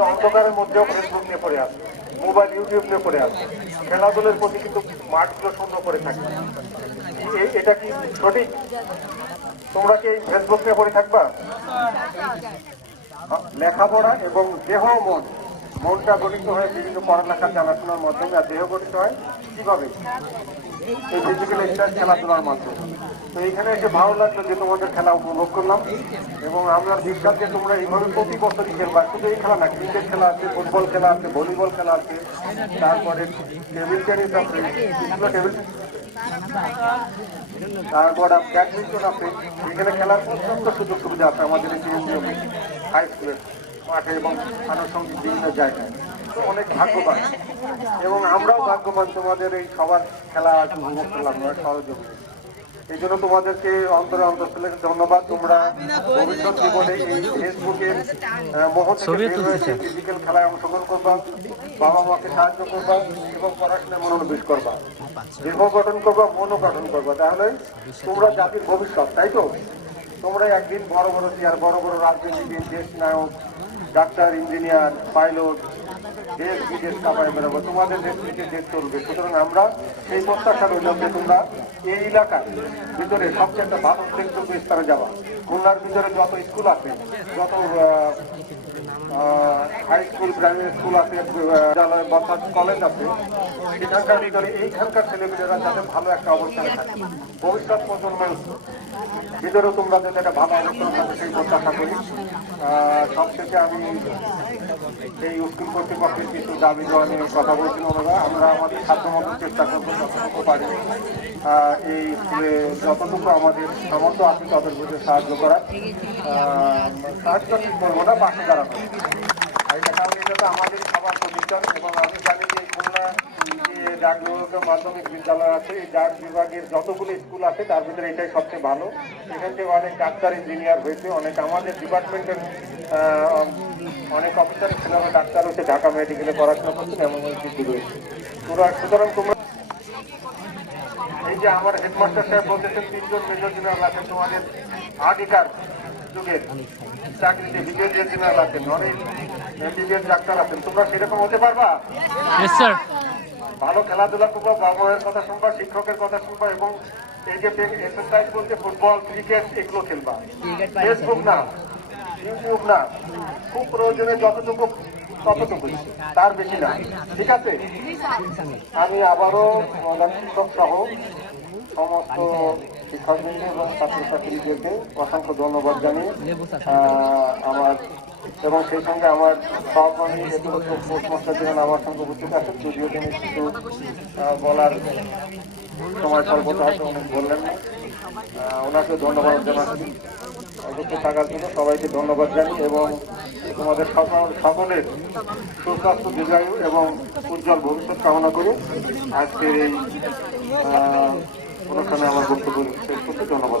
কিন্তু অন্ধকারের মধ্যেও ফেসবুক নিয়ে পড়ে আছে মোবাইল ইউটিউব নিয়ে পড়ে আছে। খেলাধুলার প্রতি কিন্তু মাঠগুলো শূন্য করে থাকে। এটা কি সঠিক? তোমরা কি এই ফেসবুক নিয়ে পড়ে থাকবা? লেখাপড়া এবং দেহ মন। মনটা গঠিত হয় বিভিন্ন পড়ালেখা জানাশোনার মাধ্যমে আর দেহ গঠিত হয় কীভাবে? এই ফিজিক্যাল এক্সারসাইজ খেলাধুলার মাধ্যমে। তো এখানে এসে ভালো লাগল যে তোমাদের খেলা উপভোগ করলাম। এবং আমরা বিশ্বাস যে তোমরা এইভাবে প্রতি বছরই খেলবা। শুধু এই খেলা না ক্রিকেট খেলা আছে ফুটবল খেলা আছে ভলিবল খেলা আছে, তারপরে টেবিল টেনিস আছে টেবিল তারপর ব্যাডমিন্টন আছে। এখানে খেলার প্রচণ্ড সুযোগ সুবিধা আছে আমাদের এই কেন্দ্রীয় হাই স্কুলের মাঠে এবং আনুষঙ্গিক বিভিন্ন জায়গায়। তো অনেক ভাগ্যবান। এবং আমরাও ভাগ্যবান তোমাদের এই সবার খেলা উপভোগ করলাম, সহযোগী এই জন্য তোমাদেরকে অন্তরে অন্তঃস্থলে ধন্যবাদ। তোমরা ভবিষ্যৎ জীবনে এই ফেসবুকের আহ, মোহ হয়েছে ফিজিক্যাল খেলায় অংশগ্রহণ করবা বাবা মাকে সাহায্য করবা এবং পড়াশোনায় মনোনিবেশ করবা দেহ গঠন করবা মনও গঠন করবা। তাহলে তোমরা জাতির ভবিষ্যৎ তাই তো? তোমরা একদিন বড় বড় চেয়ার বড় বড় রাজনীতিবিদ দেশ নায়ক ডাক্তার, ইঞ্জিনিয়ার, পাইলট, দেশ বিদেশ কাপায় বেরোবো, তোমাদের দেশ থেকে দেশ চলবে। সুতরাং আমরা সেই প্রত্যাশা রইলাম যে তোমরা এই এলাকার ভিতরে সবচেয়ে একটা ভালো সেক্টর স্তরে যাওয়া খুলনার ভিতরে যত স্কুল আছে, যত হাই স্কুল প্রাইমারি স্কুল আছে বিদ্যালয় অর্থাৎ কলেজ আছে, সেখানকার ভিতরে এইখানকার ছেলেমেয়েরা যাতে ভালো একটা অবস্থানে থাকে। ভবিষ্যৎ প্রজন্মের ভিতরেও তোমরা যাতে একটা ভালো অবস্থান থাকে, সেই প্রত্যাশা করি। সবশেষে আমি এই স্কুল কর্তৃপক্ষের কিছু দাবি দেওয়া নিয়ে কথা ওনারা আমরা আমাদের সাধ্যমতো চেষ্টা করব যতটুকু পারি। এই স্কুলে যতটুকু আমাদের সামর্থ্য আছে তাদের মধ্যে সাহায্য করা সাহায্য ঠিক করব না পাশে দাঁড়াবো। কারণ এটা তো আমাদের সবার প্রতিষ্ঠান এবং আমি জানি যে ডাক বিভাগের মাধ্যমিক বিদ্যালয় আছে, এই ডাক বিভাগের যতগুলো স্কুল আছে, তার ভিতরে এটাই সবচেয়ে ভালো। এখান থেকে অনেক ডাক্তার ইঞ্জিনিয়ার হয়েছে, অনেক আমাদের ডিপার্টমেন্টের অনেক অফিসার ছিলাম ডাক্তার হচ্ছে, ঢাকা মেডিকেলে পড়াশোনা করছেন এমন কিছু রয়েছে। তোরা- সুতরাং তোমরা এই যে আমার হেডমাস্টার সাহেব বলতেছেন, তিনজন মেজর জেনারেল আছেন, তোমাদের আগেকার যুগের চাকরিতে ব্রিগেডিয়ার জেনারেল আছেন, অনেক এমবিবিএস ডাক্তার আছেন তোমরা সেরকম হতে পারবা? ভালো খেলাধুলা করবা বাবা কথা শুনবা শিক্ষকের কথা শুনবা এবং এই যে এক্সারসাইজ বলতে ফুটবল ক্রিকেট এগুলো খেলবা। ফেসবুক না ইউটিউব না। খুব প্রয়োজনে যতটুকু ততটুকু তার বেশি না। ঠিক আছে? আমি আবারও প্রধান শিক্ষক সহ সমস্ত শিক্ষকবৃন্দ এবং ছাত্রছাত্রীদেরকে অসংখ্য ধন্যবাদ জানিয়ে আমার এবং সেই সঙ্গে আমার সহকর্মী পোস্টমাস্টার ছিলেন আমার সঙ্গে উপস্থিত আছেন, যদিও তিনি কিছু বলার সময় স্বল্পতা হয়তো উনি বললেন না। ওনাকে ধন্যবাদ জানাচ্ছি। অবশ্যই থাকার জন্য সবাইকে ধন্যবাদ জানি এবং তোমাদের সকল, সকলের সুস্বাস্থ্য, দীর্ঘায়ু এবং উজ্জ্বল ভবিষ্যৎ কামনা করি। আজকের এই অনুষ্ঠানে আমার বক্তব্য শেষ করতে ধন্যবাদ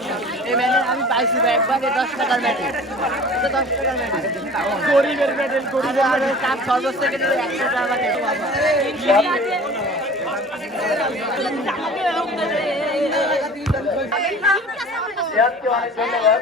এই মেডেল আমি পাইছি ভাই দশ টাকার মেডেল দশ টাকার মেডেল গরিবের মেডেল গরিবের মেডেল কাপ সর্বোচ্চ থেকে একশো টাকা ধন্যবাদ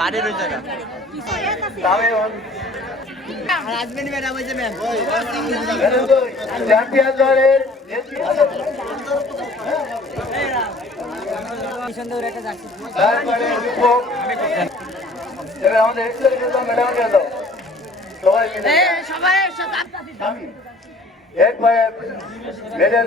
বাড়ির ওই জায়গা। তবে ম্যাডাম ওই যে ম্যাম চ্যাম্পিয়ন দলের পিছন দিয়ে রেখে যাচ্ছি তারপরে রূপক এবার আমাদের সবাই মিলে সবাই এরপরে মেডেল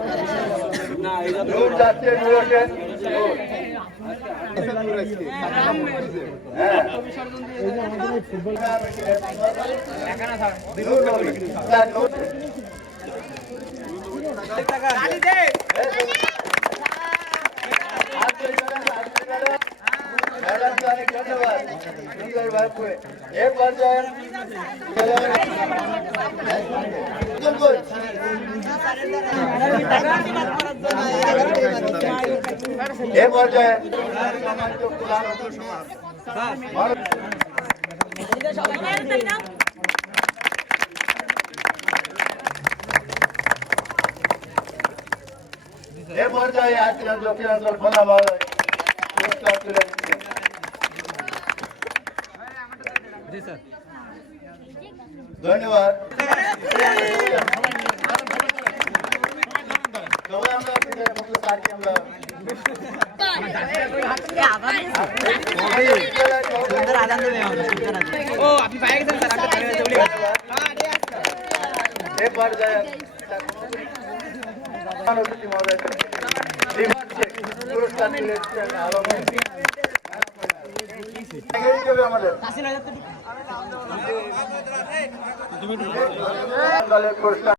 নূর যাচ্ছে নূর ধন্যবাদ। এ পর্যায়ে এ পর্যায়ে আজকের দক্ষিণাঞ্চল ফলাফল পুরস্কার তুলে দিচ্ছেন ধন্যবাদ সবাই আমরা আপনাদের মতো থাকি আমরা ও আপনি পায়ে গেছেন স্যার আপনি পায়ে গেছেন এ পর্যায়ে অতিথি মহোদয় বিভাগকে পুরস্কার তুলে আমাদের। পুরস্কার